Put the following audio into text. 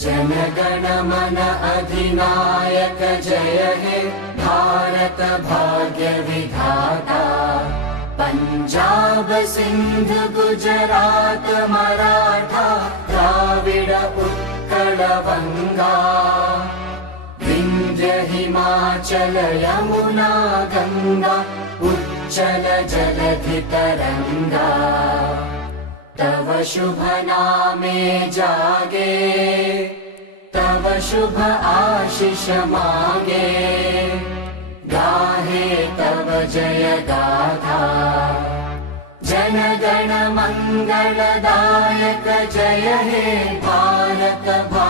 जनगण मन अधिनायक जय हे भारत भाग्य विधाता। पंजाब सिंध गुजरात मराठा द्राविड उत्कल बंगा। विंध्य हिमाचल यमुना गंगा उच्चल जलधि तरंगा। तव शुभ नामे जागे तव शुभ आशीष मागे। गाहे तव जय गाथा जनगण मंगलदायक जय हे भारत भाग्य